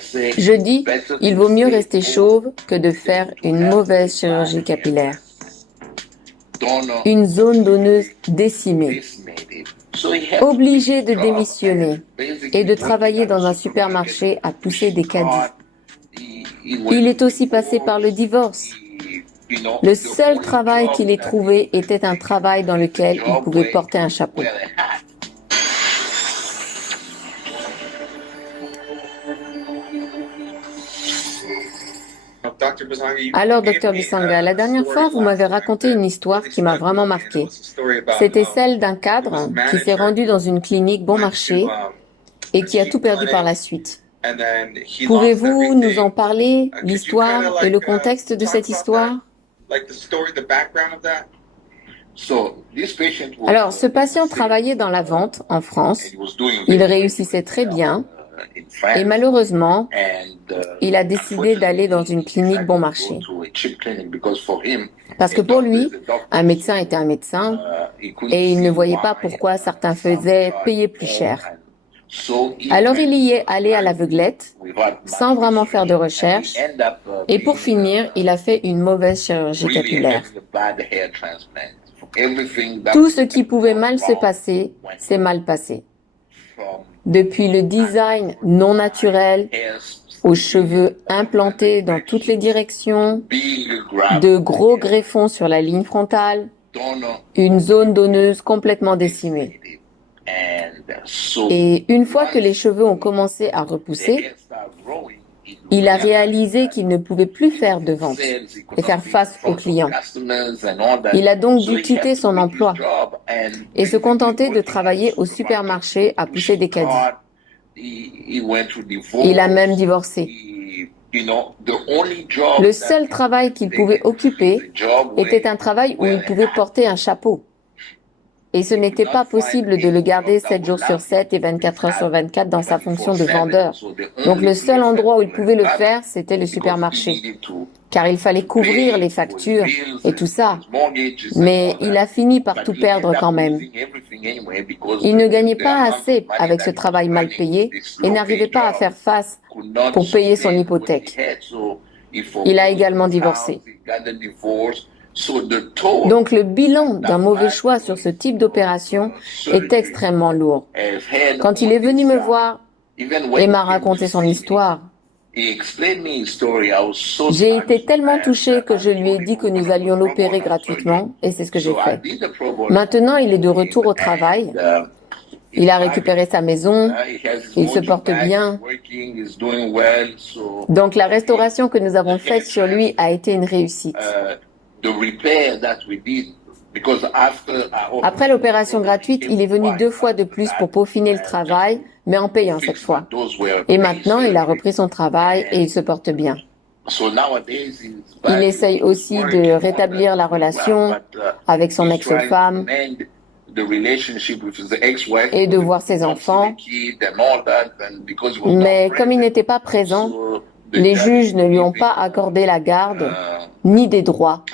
Je dis, il vaut mieux rester chauve que de faire une mauvaise chirurgie capillaire. Une zone donneuse décimée. Obligé de démissionner et de travailler dans un supermarché à pousser des caddies. Il est aussi passé par le divorce. Le seul travail qu'il ait trouvé était un travail dans lequel il pouvait porter un chapeau. Alors, Dr Bisanga, la dernière fois, vous m'avez raconté une histoire qui m'a vraiment marqué. C'était celle d'un cadre qui s'est rendu dans une clinique bon marché et qui a tout perdu par la suite. Pouvez-vous nous en parler, l'histoire et le contexte de cette histoire? Alors, ce patient travaillait dans la vente en France. Il réussissait très bien. Et malheureusement, il a décidé d'aller dans une clinique bon marché. Parce que pour lui, un médecin était un médecin et il ne voyait pas pourquoi certains faisaient payer plus cher. Alors il y est allé à l'aveuglette, sans vraiment faire de recherche, et pour finir, il a fait une mauvaise chirurgie capillaire. Tout ce qui pouvait mal se passer, s'est mal passé. Depuis le design non naturel, aux cheveux implantés dans toutes les directions, de gros greffons sur la ligne frontale, une zone donneuse complètement décimée. Et une fois que les cheveux ont commencé à repousser, il a réalisé qu'il ne pouvait plus faire de vente et faire face aux clients. Il a donc dû quitter son emploi et se contenter de travailler au supermarché à pousser des caddies. Il a même divorcé. Le seul travail qu'il pouvait occuper était un travail où il pouvait porter un chapeau. Et ce n'était pas possible de le garder 7 jours sur 7 et 24 heures sur 24 dans sa fonction de vendeur. Donc le seul endroit où il pouvait le faire, c'était le supermarché. Car il fallait couvrir les factures et tout ça. Mais il a fini par tout perdre quand même. Il ne gagnait pas assez avec ce travail mal payé et n'arrivait pas à faire face pour payer son hypothèque. Il a également divorcé. Donc le bilan d'un mauvais choix sur ce type d'opération est extrêmement lourd. Quand il est venu me voir et m'a raconté son histoire, j'ai été tellement touchée que je lui ai dit que nous allions l'opérer gratuitement et c'est ce que j'ai fait. Maintenant, il est de retour au travail. Il a récupéré sa maison, il se porte bien. Donc la restauration que nous avons faite sur lui a été une réussite. Après l'opération gratuite, il est venu 2 fois de plus pour peaufiner le travail, mais en payant cette fois. Et maintenant, il a repris son travail et il se porte bien. Il essaye aussi de rétablir la relation avec son ex-femme et de voir ses enfants. Mais comme il n'était pas présent, les juges ne lui ont pas accordé la garde ni des droits,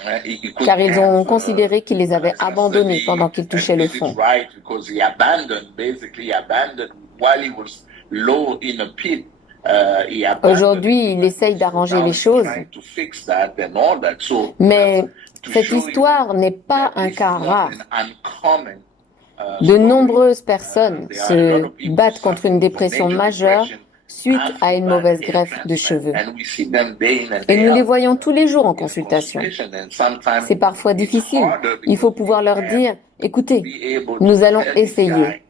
car ils ont considéré qu'il les avait abandonnés pendant qu'il touchait le fond. Aujourd'hui, il essaye d'arranger les choses, mais cette histoire n'est pas un cas rare. De nombreuses personnes se battent contre une dépression majeure suite à une mauvaise greffe de cheveux. Et nous les voyons tous les jours en consultation. C'est parfois difficile. Il faut pouvoir leur dire, écoutez, nous allons essayer.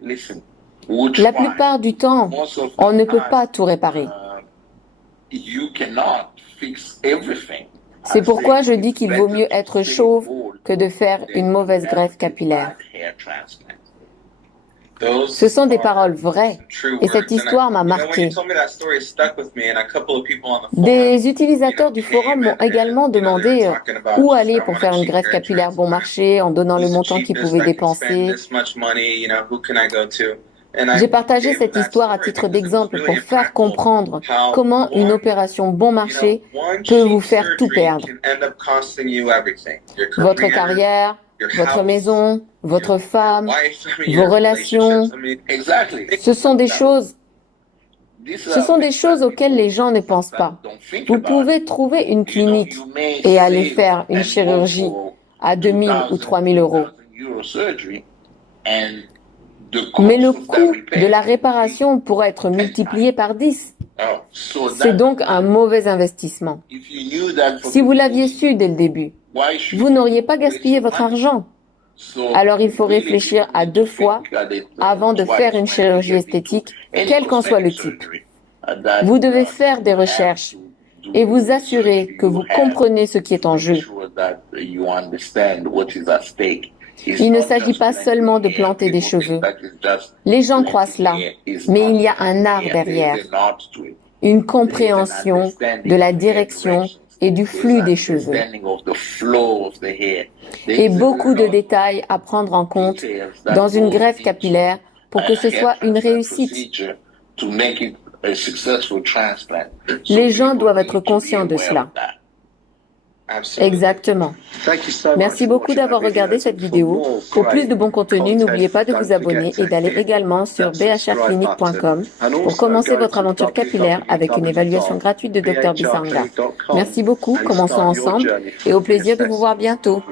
La plupart du temps, on ne peut pas tout réparer. C'est pourquoi je dis qu'il vaut mieux être chauve que de faire une mauvaise greffe capillaire. Ce sont des paroles vraies et cette histoire m'a marqué. Des utilisateurs du forum m'ont également demandé où aller pour faire une greffe capillaire bon marché en donnant le montant qu'ils pouvaient dépenser. J'ai partagé cette histoire à titre d'exemple pour faire comprendre comment une opération bon marché peut vous faire tout perdre. Votre carrière, votre maison, votre femme, vos relations. Ce sont des choses Ce sont des choses auxquelles les gens ne pensent pas. Vous pouvez trouver une clinique et aller faire une chirurgie à 2 000 ou 3 000 euros. Mais le coût de la réparation pourrait être multiplié par 10. C'est donc un mauvais investissement. Si vous l'aviez su dès le début, vous n'auriez pas gaspillé votre argent. Alors il faut réfléchir à 2 fois avant de faire une chirurgie esthétique, quel qu'en soit le type. Vous devez faire des recherches et vous assurer que vous comprenez ce qui est en jeu. Il ne s'agit pas seulement de planter des cheveux. Les gens croient cela, mais il y a un art derrière, une compréhension de la direction et du flux des cheveux, et beaucoup de détails à prendre en compte dans une greffe capillaire pour que ce soit une réussite. Les gens doivent être conscients de cela. Exactement. Merci beaucoup d'avoir regardé cette vidéo. Pour plus de bon contenu, n'oubliez pas de vous abonner et d'aller également sur bhrclinic.com pour commencer votre aventure capillaire avec une évaluation gratuite de Dr Bisanga. Merci beaucoup, commençons ensemble et au plaisir de vous voir bientôt.